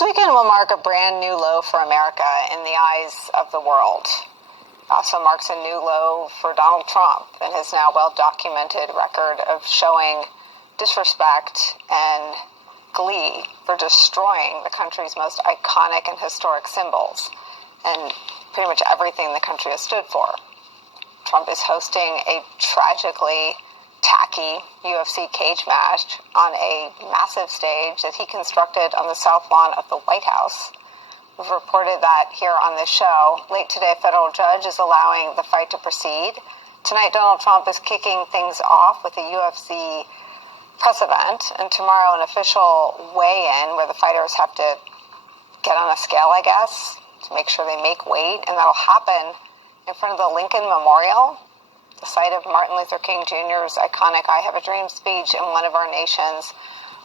This weekend will mark a brand new low for America in the eyes of the world. It also marks a new low for Donald Trump and his now well-documented record of showing disrespect and glee for destroying the country's most iconic and historic symbols and pretty much everything the country has stood for. Trump is hosting a tragically tacky UFC cage match on a massive stage that he constructed on the south lawn of the White House. We've reported that here on this show. Late today, a federal judge is allowing the fight to proceed. Tonight, Donald Trump is kicking things off with a UFC press event, and tomorrow an official weigh-in where the fighters have to get on a scale, I guess, to make sure they make weight, and that'll happen in front of the Lincoln Memorial, the site of Martin Luther King Jr.'s iconic I Have a Dream speech in one of our nation's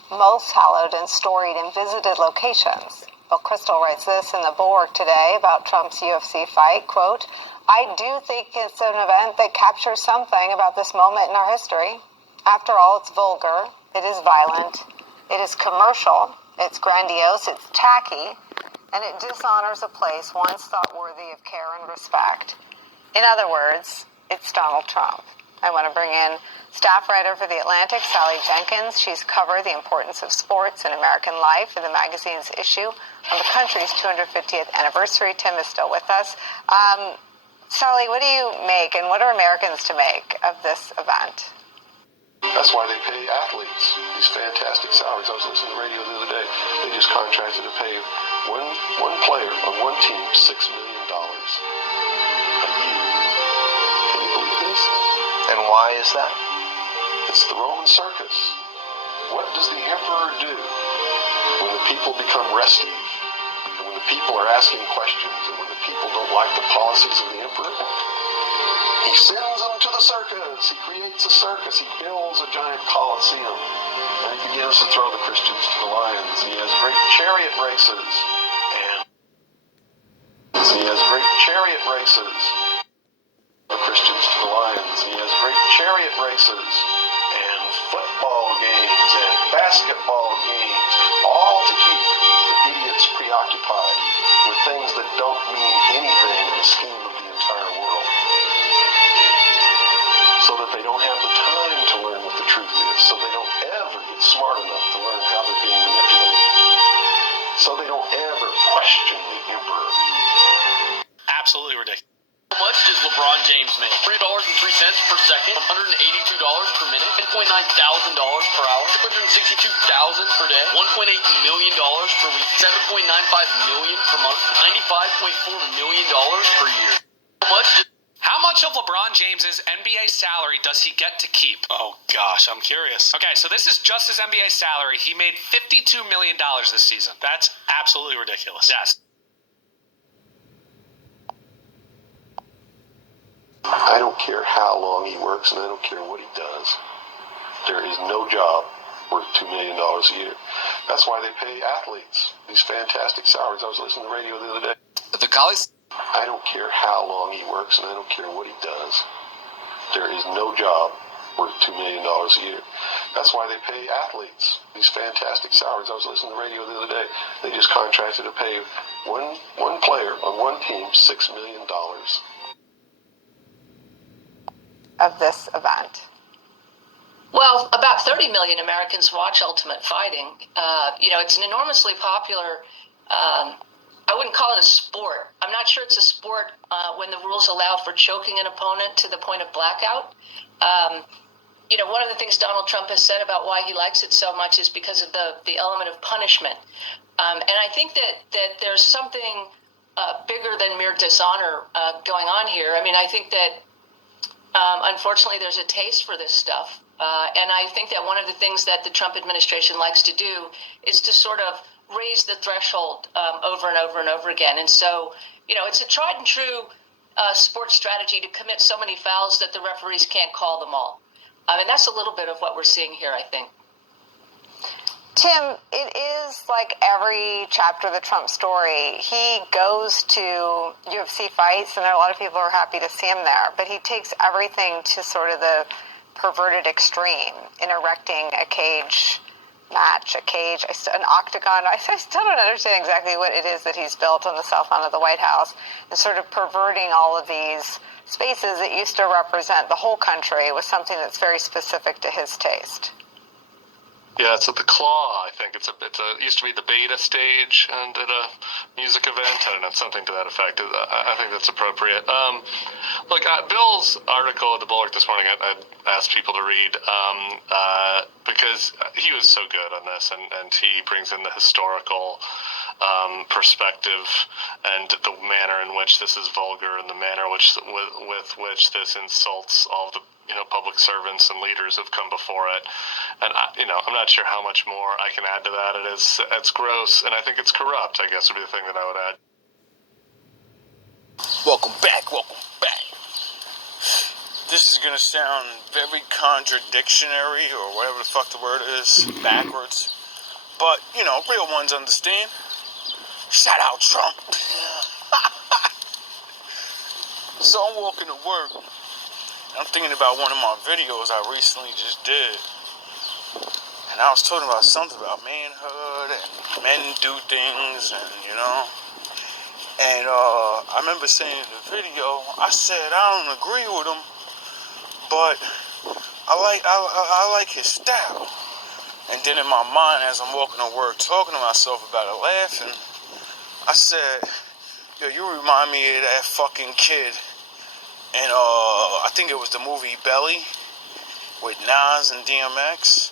most hallowed and storied and visited locations. Bill Kristol writes this in the Bulwark today about Trump's UFC fight, quote, "I do think it's an event that captures something about this moment in our history. After all, it's vulgar, it is violent, it is commercial, it's grandiose, it's tacky, and it dishonors a place once thought worthy of care and respect. In other words, it's Donald Trump." I want to bring in staff writer for The Atlantic, Sally Jenkins. She's covered the importance of sports and American life in the magazine's issue on the country's 250th anniversary. Tim is still with us. Sally, what do you make and what are Americans to make of this event? That's why they pay athletes these fantastic salaries. I was listening to the radio the other day. They just contracted to pay one player on one team $6 million a year. Can you believe this? And why is that? It's the Roman circus. What does the emperor do when the people become restive? And when the people are asking questions and when the people don't like the policies of the emperor? He sends them to the circus. He creates a circus. He builds a giant coliseum. And he begins to throw the Christians to the lions. He has great chariot races. The Christians to the lions. He has great chariot races and football games and basketball games, all to keep the idiots preoccupied with things that don't mean anything in the scheme of the entire world, so that they don't have the time to learn what the truth is, so they don't ever get smart enough to learn how they're being manipulated, so they don't ever question the emperor. Absolutely ridiculous. How much does LeBron James make? $3.03 per second, $182 per minute, $10.9 thousand per hour, $262,000 per day, $1.8 million per week, $7.95 million per month, $95.4 million per year. How much of LeBron James's NBA salary does he get to keep? Oh gosh, I'm curious. Okay, so this is just his NBA salary. He made $52 million this season. That's absolutely ridiculous. Yes. I don't care how long he works and I don't care what he does. There is no job worth $2 million a year. That's why they pay athletes these fantastic salaries. I was listening to the radio the other day. The college. I don't care how long he works and I don't care what he does. There is no job worth $2 million a year. That's why they pay athletes these fantastic salaries. I was listening to the radio the other day. They just contracted to pay one player on one team $6 million. Of this event? Well, about 30 million Americans watch Ultimate Fighting. It's an enormously popular, I wouldn't call it a sport. I'm not sure it's a sport when the rules allow for choking an opponent to the point of blackout. One of the things Donald Trump has said about why he likes it so much is because of the element of punishment. And I think that there's something bigger than mere dishonor going on here. I mean, I think that unfortunately, there's a taste for this stuff. And I think that one of the things that the Trump administration likes to do is to sort of raise the threshold over and over and over again. And so, it's a tried and true sports strategy to commit so many fouls that the referees can't call them all. And that's a little bit of what we're seeing here, I think. Tim, it is like every chapter of the Trump story. He goes to UFC fights, and there are a lot of people who are happy to see him there, but he takes everything to sort of the perverted extreme in erecting a cage match, a cage, an octagon. I still don't understand exactly what it is that he's built on the south lawn of the White House, and sort of perverting all of these spaces that used to represent the whole country with something that's very specific to his taste. Yeah, it's at the Claw, I think. It used to be the Beta stage and at a music event. I don't know, something to that effect. I think that's appropriate. Look, Bill's article at the Bulwark this morning, I asked people to read because he was so good on this, and he brings in the historical perspective and the manner in which this is vulgar and the manner with which this insults all the public servants and leaders who've come before it. And I'm not sure how much more I can add to that. It's gross, and I think it's corrupt, I guess would be the thing that I would add. Welcome back. This is gonna sound very contradictionary, or whatever the fuck the word is, backwards. But, real ones understand. Shout out Trump. So I'm walking to work. I'm thinking about one of my videos I recently just did. And I was talking about something about manhood and men do things and, And I remember saying in the video, I said I don't agree with him, but I like his style. And then in my mind, as I'm walking to work, talking to myself about it, laughing, I said, yo, you remind me of that fucking kid. And I think it was the movie Belly with Nas and DMX.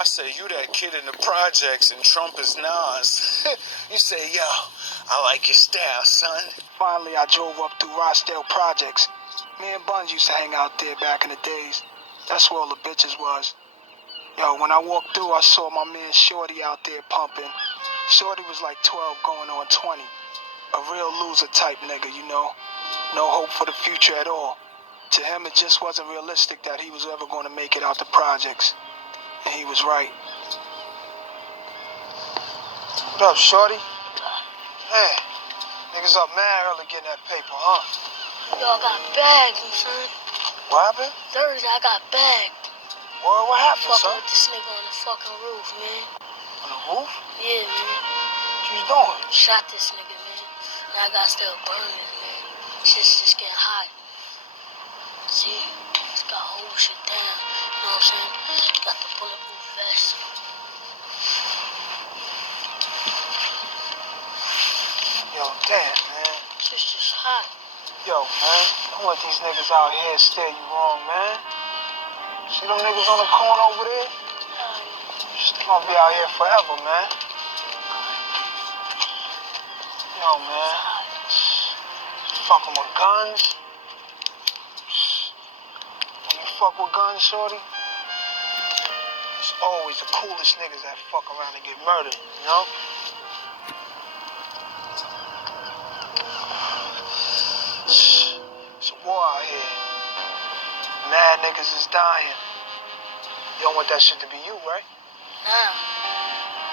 I said, you that kid in the projects and Trump is Nas. You say, yo, I like your style, son. Finally, I drove up through Rossdale Projects. Me and Buns used to hang out there back in the days. That's where all the bitches was. Yo, when I walked through, I saw my man Shorty out there pumping. Shorty was like 12 going on 20. A real loser type nigga, No hope for the future at all. To him, it just wasn't realistic that he was ever going to make it out the projects. And he was right. What up, Shorty? Hey, niggas up mad early getting that paper, huh? Yo, I got bagged, son. What happened? Thursday, I got bagged. What happened, Fucking son? with this nigga on the fucking roof, man. On the roof? Yeah, man. What you doing? Shot this nigga, man. And I got still burning, man. Just getting hot. See? Just got whole shit down. You know what I'm saying? Got the bulletproof vest. Yo, damn, man. Just hot. Yo, man, don't let these niggas out here steer you wrong, man. See them niggas on the corner over there? They gonna be out here forever, man. Yo, man. Fucking with guns. When you fuck with guns, shorty, it's always the coolest niggas that fuck around and get murdered, It's a war out here. Mad niggas is dying. You don't want that shit to be you, right? Nah.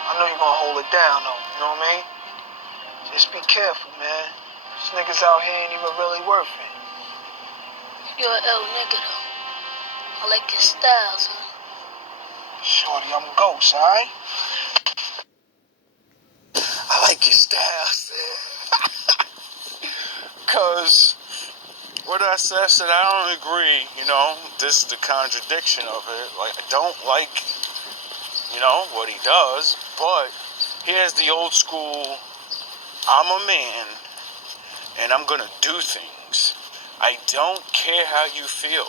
I know you're gonna hold it down, though. You know what I mean? Just be careful, man. These niggas out here ain't even really worth it. You're an ill nigga, though. I like your style, son. Shorty, I'm ghost, alright? I like your style, son. Cause what I said, I don't agree, this is the contradiction of it. Like, I don't like, what he does, but he has the old school, I'm a man, and I'm gonna do things. I don't care how you feel.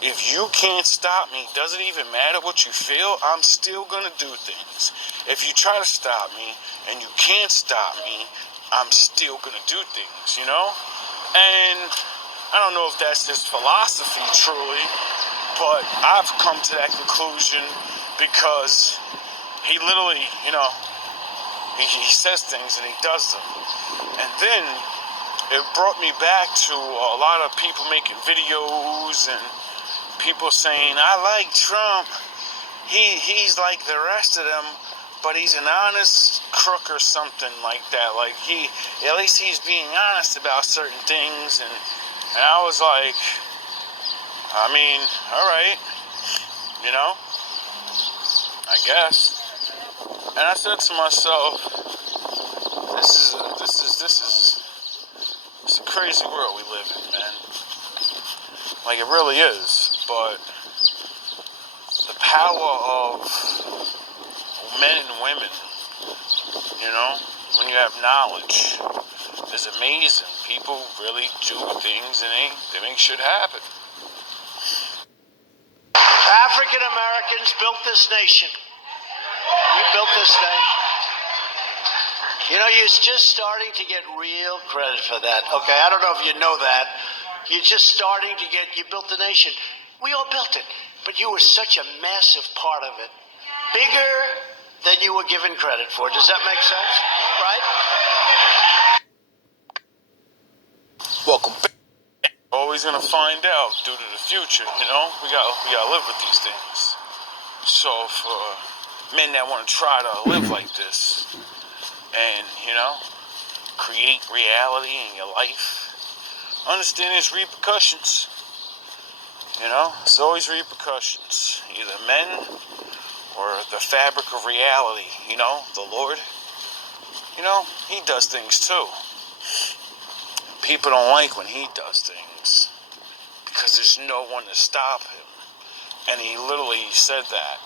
If you can't stop me, doesn't even matter what you feel, I'm still gonna do things. If you try to stop me, and you can't stop me, I'm still gonna do things, And I don't know if that's his philosophy truly, but I've come to that conclusion because he literally, he says things and he does them. And then it brought me back to a lot of people making videos and people saying, I like Trump. He's like the rest of them, but he's an honest crook or something like that. Like at least he's being honest about certain things. And I was like, I mean, all right, I guess. And I said to myself, it's a crazy world we live in, man. Like, it really is. But the power of men and women, you know, when you have knowledge, is amazing. People really do things and they make shit happen. African Americans built this nation. We built this nation. You know, you're just starting to get real credit for that. Okay, I don't know if you know that. You're just starting to you built the nation. We all built it, but you were such a massive part of it. Bigger than you were given credit for. Does that make sense? Right? Welcome back. Always gonna find out due to the future, you know? We gotta live with these things. So for men that want to try to live like this and, you know, create reality in your life, understand there's repercussions. You know, there's always repercussions. Either men or the fabric of reality, you know, the Lord. You know, he does things too. People don't like when he does things because there's no one to stop him. And he literally said that.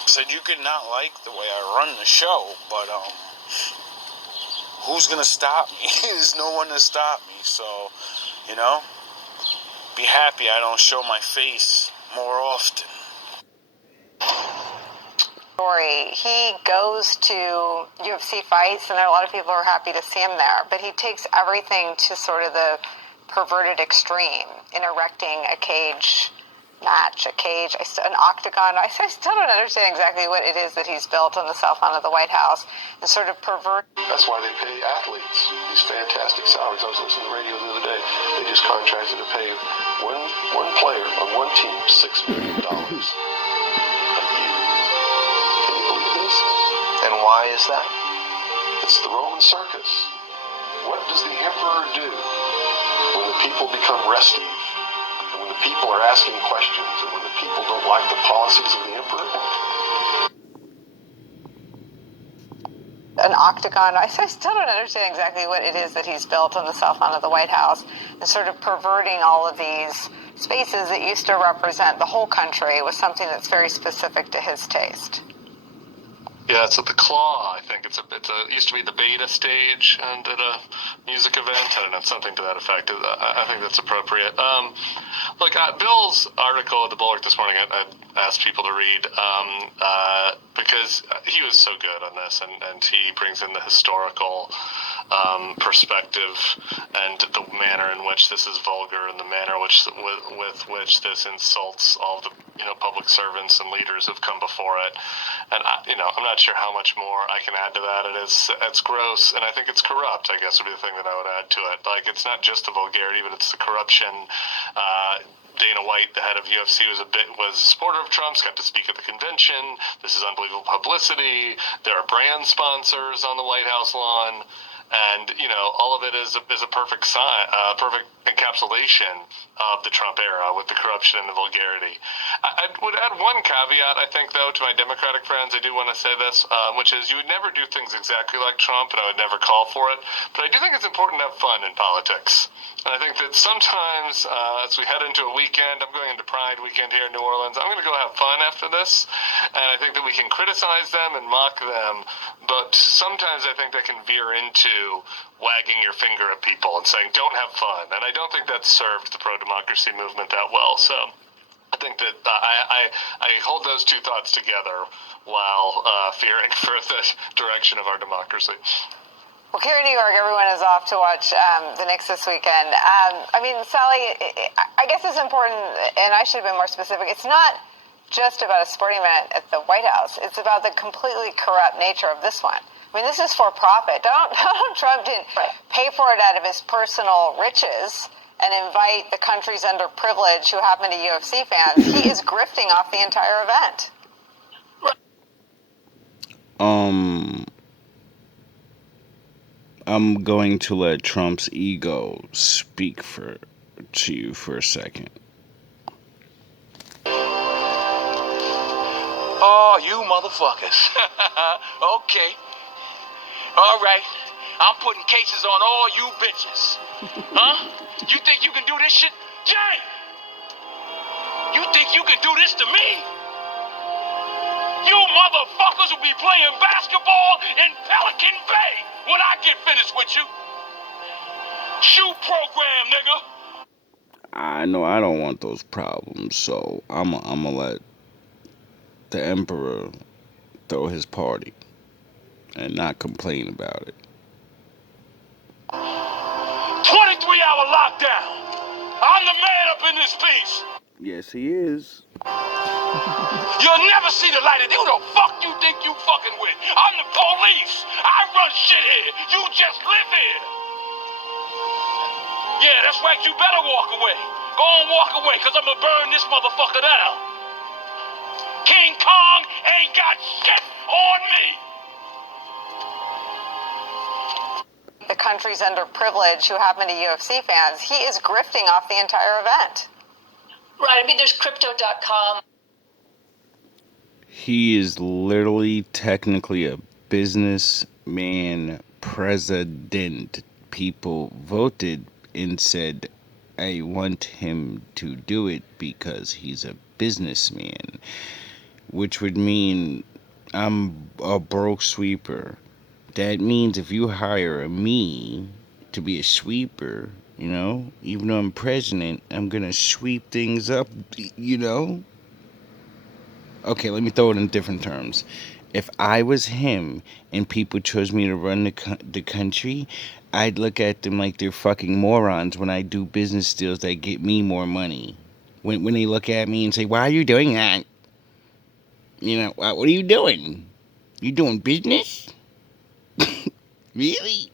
He said, you could not like the way I run the show, but who's gonna stop me? There's no one to stop me. So, you know, be happy I don't show my face more often. He goes to UFC fights, and there are a lot of people who are happy to see him there, but he takes everything to sort of the perverted extreme in erecting a cage match, an octagon. I still don't understand exactly what it is that he's built on the south lawn of the White House, and sort of pervert. That's why they pay athletes these fantastic salaries. I was listening to the radio the other day. They just contracted to pay one player on one team $6 million a year. Can you believe this? And why is that? It's the Roman circus. What does the emperor do when the people become restive? And when the people are asking questions, and when the people don't like the policies of the emperor? An octagon. I still don't understand exactly what it is that he's built on the south lawn of the White House, and sort of perverting all of these spaces that used to represent the whole country with something that's very specific to his taste. Yeah, it's at the Claw. I think it used to be the beta stage and at a music event. I don't know, something to that effect. I think that's appropriate. Look, Bill's article at the Bulwark this morning, I asked people to read because he was so good on this, and he brings in the historical perspective and the manner in which this is vulgar and the manner with which this insults all the public servants and leaders who've come before it. And I'm not sure how much more I can add to that. It's gross, and I think it's corrupt, I guess would be the thing that I would add to it. Like, it's not just the vulgarity, but it's the corruption. Dana White, the head of UFC, was a supporter of Trump's, got to speak at the convention. This is unbelievable publicity. There are brand sponsors on the White House lawn. And, all of it is a perfect perfect encapsulation of the Trump era with the corruption and the vulgarity. I would add one caveat, I think, though, to my Democratic friends. I do want to say this, which is you would never do things exactly like Trump, and I would never call for it. But I do think it's important to have fun in politics. And I think that sometimes, as we head into a weekend, I'm going into Pride weekend here in New Orleans, I'm going to go have fun after this. And I think that we can criticize them and mock them, but sometimes I think that can veer into wagging your finger at people and saying, don't have fun. And I don't think that served the pro-democracy movement that well. So I think that I hold those two thoughts together while fearing for the direction of our democracy. Well, here in New York, everyone is off to watch the Knicks this weekend. Sally, I guess it's important, and I should have been more specific. It's not just about a sporting event at the White House. It's about the completely corrupt nature of this one. I mean, this is for profit. Donald Trump didn't pay for it out of his personal riches and invite the country's underprivileged who happen to be UFC fans. He is grifting off the entire event. I'm going to let Trump's ego speak to you for a second. Oh, you motherfuckers. Okay. All right. I'm putting cases on all you bitches. Huh? You think you can do this shit? Jay! You think you can do this to me? You motherfuckers will be playing basketball in Pelican Bay when I get finished with you. Shoot program, nigga. I know I don't want those problems, so I'm gonna let the emperor throw his party and not complain about it. 23-hour lockdown. I'm the man up in this piece. Yes, he is. You'll never see the light of day. Who the fuck you think you fucking with? I'm the police. I run shit here. You just live here. Yeah, that's right. You better walk away. Go on, walk away, because I'm going to burn this motherfucker down. King Kong ain't got shit on me. The country's underprivileged who have many UFC fans, he is grifting off the entire event. Right. I mean, there's crypto.com. He is literally technically a businessman president. People voted and said, I want him to do it because he's a businessman. Which would mean I'm a broke sweeper. That means if you hire me to be a sweeper, you know, even though I'm president, I'm gonna sweep things up, you know? Okay, let me throw it in different terms. If I was him and people chose me to run the country, I'd look at them like they're fucking morons when I do business deals that get me more money. When they look at me and say, why are you doing that? You know, what are you doing? You doing business? Really?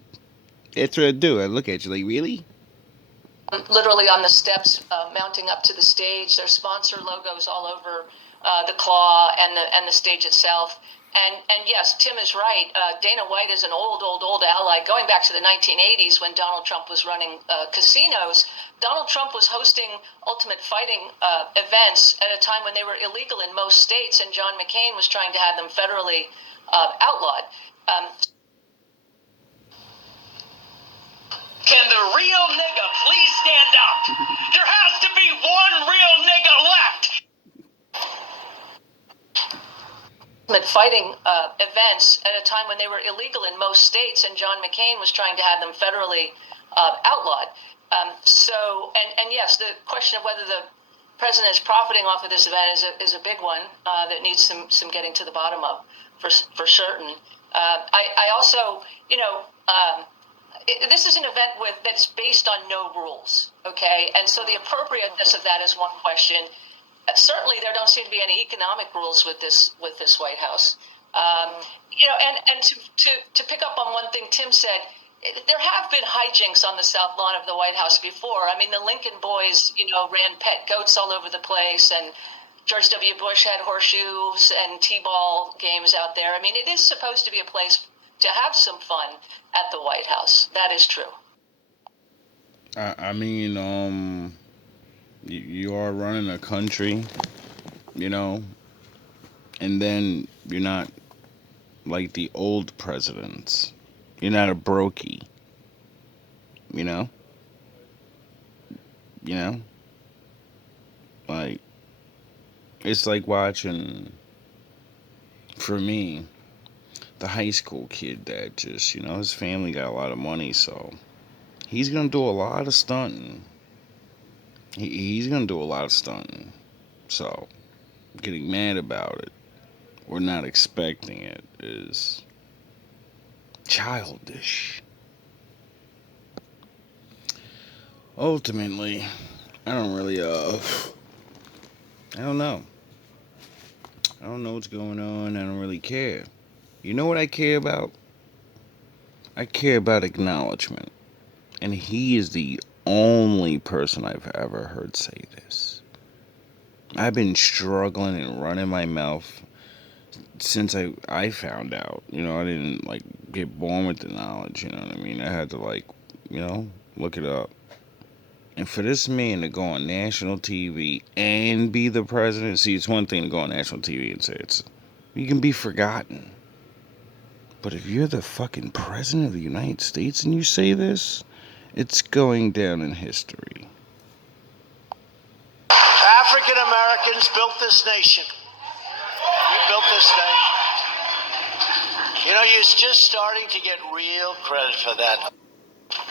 That's what I do. I look at you like, really? Literally on the steps mounting up to the stage. There's sponsor logos all over the claw and the stage itself. And yes, Tim is right. Dana White is an old ally. Going back to the 1980s when Donald Trump was running casinos, Donald Trump was hosting Ultimate Fighting events at a time when they were illegal in most states, and John McCain was trying to have them federally outlawed. Can the real nigga please stand up? There has to be one real nigga left. Fighting events at a time when they were illegal in most states, and John McCain was trying to have them federally outlawed. And yes, the question of whether the president is profiting off of this event is a big one that needs some getting to the bottom of for certain. I also, this is an event that's based on no rules, okay? And so the appropriateness of that is one question. Certainly, there don't seem to be any economic rules with this White House. And to pick up on one thing Tim said, there have been hijinks on the South Lawn of the White House before. I mean, the Lincoln boys, ran pet goats all over the place, and George W. Bush had horseshoes and t-ball games out there. I mean, it is supposed to be a place to have some fun at the White House. That is true. I mean, you are running a country, and then you're not like the old presidents. You're not a brokey, you know? Like, it's like watching, for me, the high school kid that just, his family got a lot of money, so he's gonna do a lot of stunting. He's gonna do a lot of stunting. So, getting mad about it or not expecting it is childish. Ultimately, I don't really, I don't know. I don't know what's going on. I don't really care. You know what I care about? I care about acknowledgement. And he is the only person I've ever heard say this. I've been struggling and running my mouth since I found out. I didn't, get born with the knowledge, you know what I mean? I had to, look it up. And for this man to go on national TV and be the president, see, it's one thing to go on national TV and say it's You can be forgotten. But if you're the fucking president of the United States and you say this, it's going down in history. African Americans built this nation. You built this nation. You know, you're just starting to get real credit for that.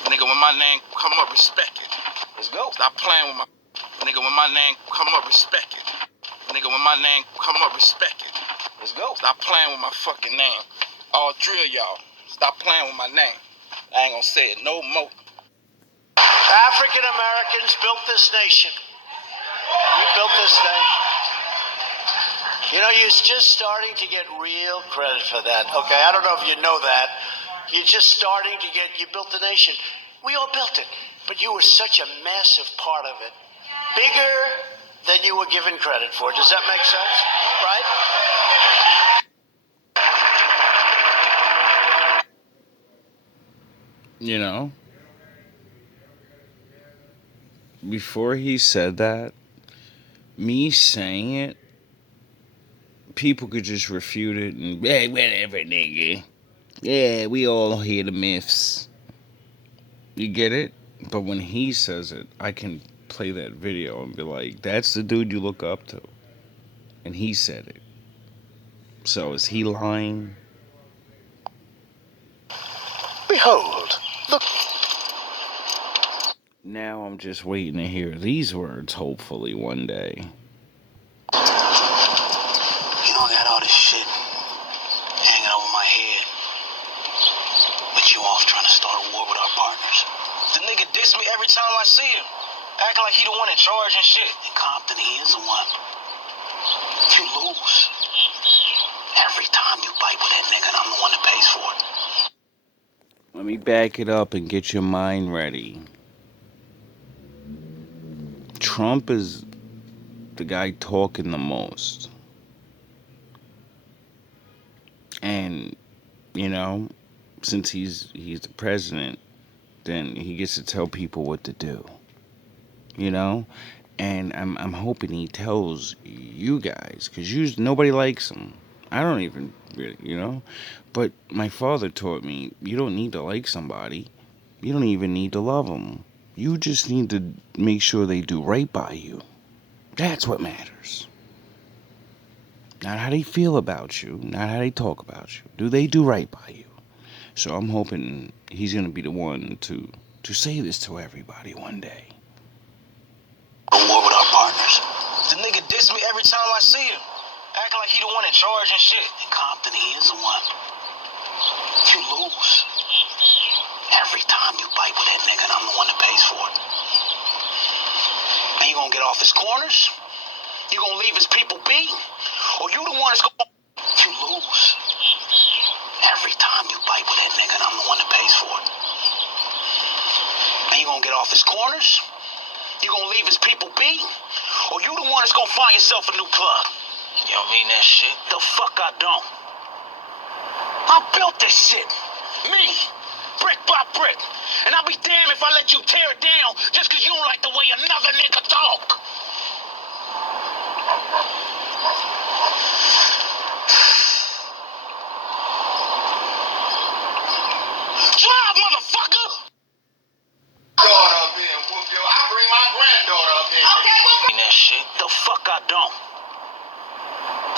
Nigga, when my name come up, respect it. Let's go. Stop playing with my... Nigga, when my name come up, respect it. Nigga, when my name come up, respect it. Let's go. Stop playing with my fucking name. All three of y'all, stop playing with my name. I ain't gonna say it no more. African Americans built this nation. You built this nation. You know, you're just starting to get real credit for that. Okay, I don't know if you know that. You're just starting to get, you built the nation. We all built it, but you were such a massive part of it. Bigger than you were given credit for. Does that make sense? Right? You know? Before he said that, me saying it, people could just refute it and, hey, whatever, nigga. Yeah, we all hear the myths. You get it? But when he says it, I can play that video and be like, that's the dude you look up to. And he said it. So is he lying? Behold, look. Now I'm just waiting to hear these words, hopefully, one day. You know, I got all this shit hanging over my head. But you off trying to start a war with our partners. The nigga diss me every time I see him. Acting like he the one in charge and shit. In Compton, he is the one. You lose. Every time you bite with that nigga, and I'm the one that pays for it. Let me back it up and get your mind ready. Trump is the guy talking the most. And, you know, since he's the president, then he gets to tell people what to do. You know? And I'm hoping he tells you guys, because nobody likes him. I don't even really, you know? But my father taught me, you don't need to like somebody. You don't even need to love them. You just need to make sure they do right by you. That's what matters. Not how they feel about you, not how they talk about you. Do they do right by you? So I'm hoping he's going to be the one to say this to everybody one day. A war with our partners. The nigga diss me every time I see him. Acting like he the one in charge and shit. In Compton, he is the one. You lose. Every time you bite with that nigga, and I'm the one that pays for it. And you gonna get off his corners? You gonna leave his people be? Or you the one that's gonna... You lose. Every time you bite with that nigga, and I'm the one that pays for it. And you gonna get off his corners? You gonna leave his people be? Or you the one that's gonna find yourself a new plug? You don't mean that shit? The fuck I don't. I built this shit. Me. Brick by brick. And I'll be damned if I let you tear it down just because you don't like the way another nigga talk. Drive, motherfucker! Daughter up there and whoop your... I bring my granddaughter up there. Okay, well... Mean that shit? The fuck I don't.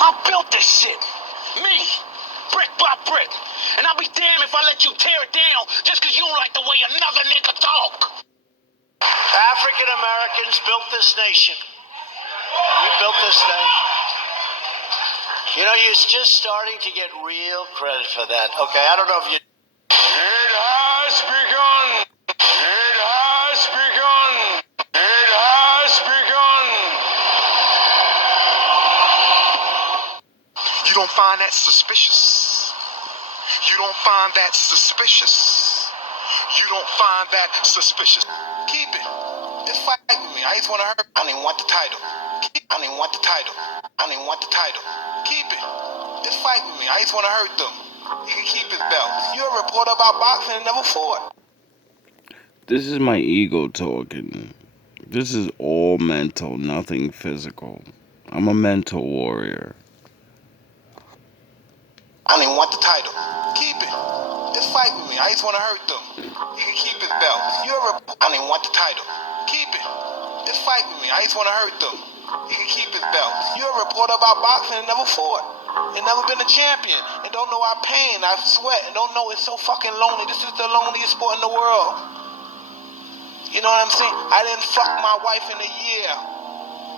I built this shit. Me. Brick by brick. And I'll be damned if I let you tear it down just because you don't like the way another nigga talk. African Americans built this nation. You built this nation. You know, you're just starting to get real credit for that. Okay, I don't know if you... It has begun. It has begun. It has begun. You don't find that suspicious. You don't find that suspicious. You don't find that suspicious. Keep it. Just fight with me. I just want to hurt. I don't even want the title. I don't even want the title. I don't even want the title. Keep it. Just fight with me. I just want to hurt them. He can keep his belt. You're a reporter about boxing and never fought. This is my ego talking. This is all mental, nothing physical. I'm a mental warrior. I don't even want the title. Keep it. Just fight with me. I just want to hurt them. He can keep his belt. I don't even want the title. Keep it. Just fight with me. I just want to hurt them. He can keep his belt. You're a reporter about boxing and never fought. And never been a champion. And don't know our pain, our sweat. And don't know it's so fucking lonely. This is the loneliest sport in the world. You know what I'm saying? I didn't fuck my wife in a year.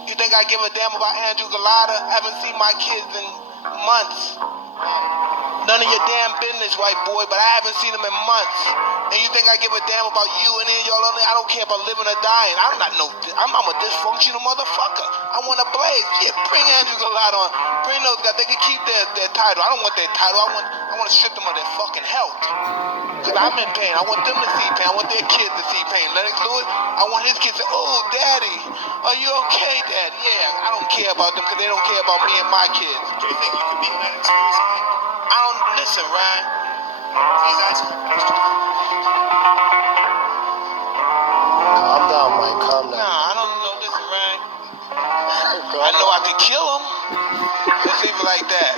You think I give a damn about Andrew Galata? I haven't seen my kids in months. None of your damn business, white boy, but I haven't seen them in months. And you think I give a damn about you and any of y'all? I don't care about living or dying. I'm a dysfunctional motherfucker. I want to blaze. Yeah, bring Andrew Galata on. Bring those guys. They can keep their title. I don't want their title. I want to strip them of their fucking health. Because I'm in pain. I want them to see pain. I want their kids to see pain. Lennox Lewis, I want his kids to say, oh, Daddy, are you okay, Dad? Yeah, I don't care about them because they don't care about me and my kids. Do you think you could beat Lennox Lewis? I don't, listen, Ryan. Please answer my question. Calm down, Mike. Calm down. Nah, I don't know, listen, Ryan. I know I could kill him. Let's leave it like that.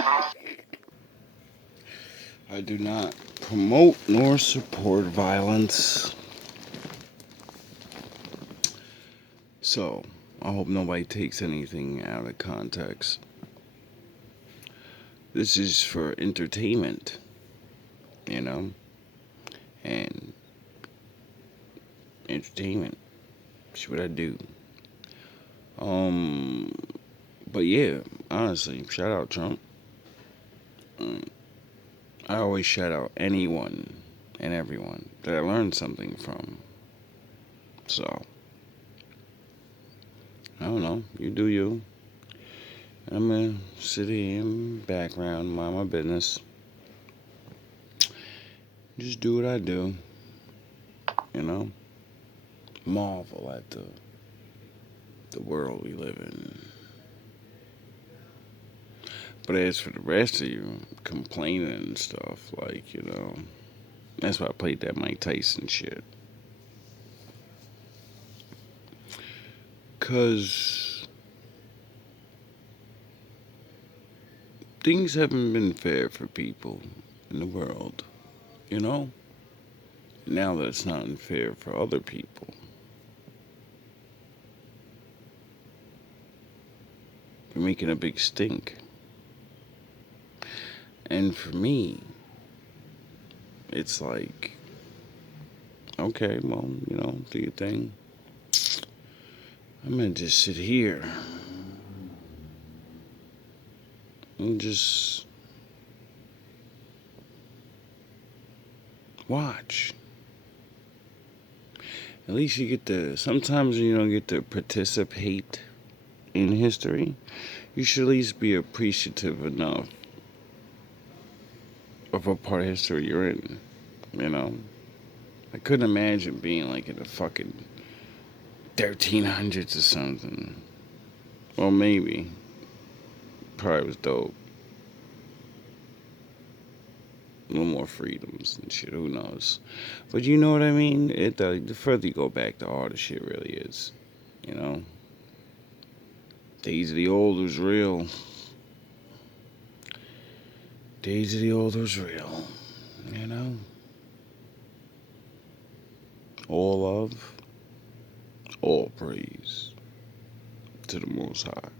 I do not promote nor support violence. So, I hope nobody takes anything out of context. This is for entertainment, you know? And entertainment. That's what I do. But yeah, honestly, shout out Trump. I always shout out anyone and everyone that I learned something from. So, I don't know. You do you. I'm gonna sit here in the background, mind my business. Just do what I do. You know? Marvel at the world we live in. But as for the rest of you complaining and stuff, like, you know, that's why I played that Mike Tyson shit. 'Cause things haven't been fair for people in the world, you know? Now that it's not unfair for other people. You're making a big stink. And for me, it's like, okay, well, you know, do your thing. I'm gonna just sit here and just watch. At least you get to, sometimes you don't get to participate in history. You should at least be appreciative enough of what part of history you're in, you know? I couldn't imagine being like in the fucking 1300s or something. Well, maybe. Probably was dope. A little more freedoms and shit, who knows? But you know what I mean? The further you go back, the harder shit really is, you know? Days of the old was real. Days of the old was real, you know? All love, all praise to the Most High.